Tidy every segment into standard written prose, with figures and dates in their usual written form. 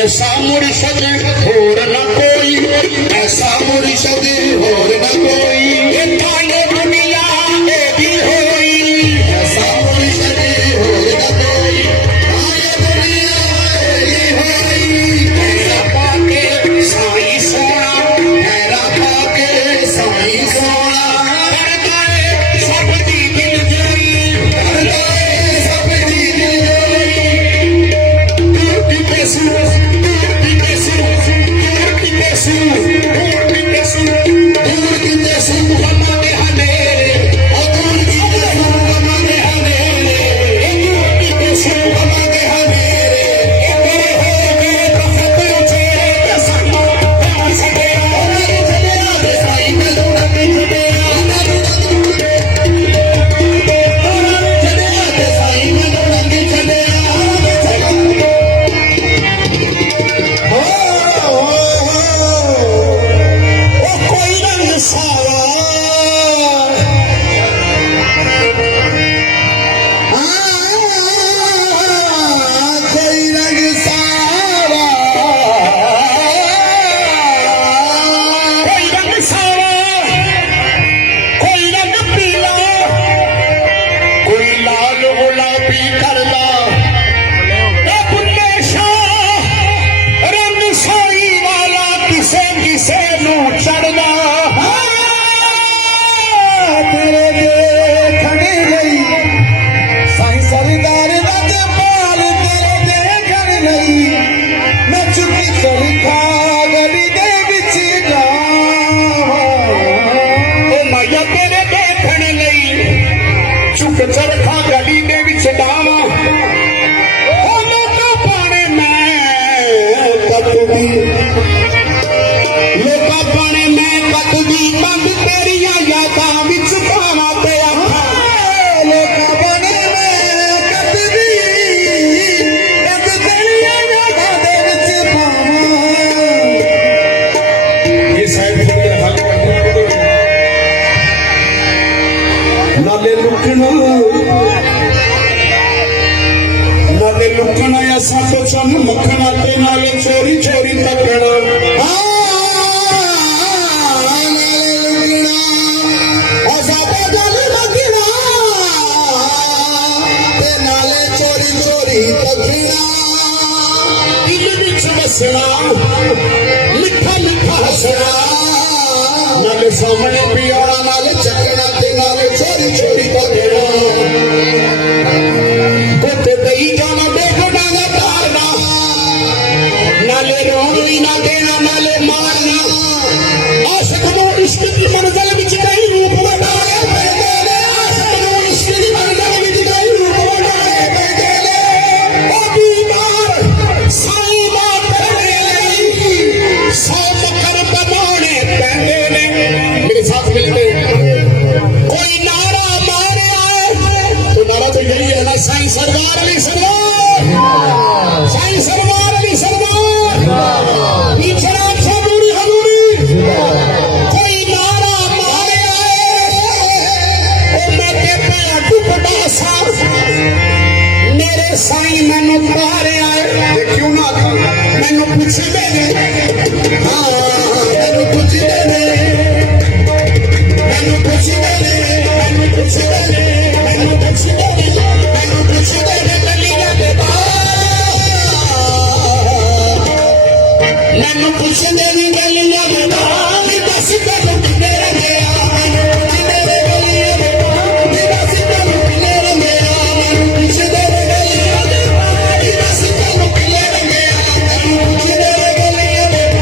ऐसा मुर्शद होर न कोई, ऐसा मुर्शद होर न कोई, ये थाने दुनिया भी होई। ऐसा मुर्शद होर न कोई, थाने दुनिया भी होई। तेरा पाके साईं सोना, तेरा पाके साईं सोना, करदाए सब दी दिल जोई, करदाए सब दी दिल जोई। दूर की पेशू चरखा गली दे विच डावा लोका पाने मैं कटदी, लोका पाने मैं कटदी, बंद तेरिया यादां विच पावा ते आखा। लोका पाने मैं कटदी, बंद तेरिया यादां दे विच पावा। ये साइड से हल नाले लुकना, नाले लुकना या सातो सन मखना ते नाले चोरी चोरी तकना। नाले चोरी चोरी तकना, दिल विच बसना, मिठा मिठा हसना, नाले सामने भी आना, नाले चकना ते नाले चोरी चोरी तकना। गोते दई जाना देखो डाला तारना, नाले रोनी ना देना, नाले मारना। आशिक को इश्क की मंजिल विच कई रूप बनाए बेगेले, आशिक को इश्क की मंजिल विच कई रूप बनाए बेगेले। ओ बीमार साईं बात करे, सौ मकर बनाने पैंदे ने। मेरे साथ मिलते कोई नारा मारे आए तो नारा तो यही है ना, साईं सरदार अली सरदार, साईं सरदार अली सरदार, पीछे अच्छा दूरी हजूरी। कोई नारा मारे आए ओ मैं कहता टुकड़ा सा, मेरे साईं मैनू मारे आए। क्यों ना मैनू पुछदे ने, हाँ मैनू पुछदे ने, मैनू पुछदे ने, मैनू पुछदे ने, मैनू पुछदे ने, मैनू पुछदे ने गलियां दे बाहर, मैनू पुछदे ने गलियां दे बाहर, दस तैनू किन्ने रंगे आ, मैनू पुछदे ने गलियां दे बाहर, दस तैनू किन्ने रंगे आ, मैनू पुछदे ने गलियां दे बाहर, दस तैनू किन्ने रंगे आ, मैनू पुछदे ने गलियां दे बाहर।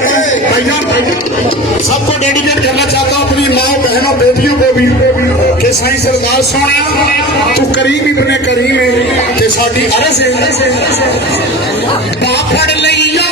भाईजान सबको डेडिकेट करना चाहता हूँ अपनी माँ बहनों बेटियों को भी कि साईं सरदार सोनिया तू करीम ही बने करीम है कि साडी अरस है बाप फड़ लईया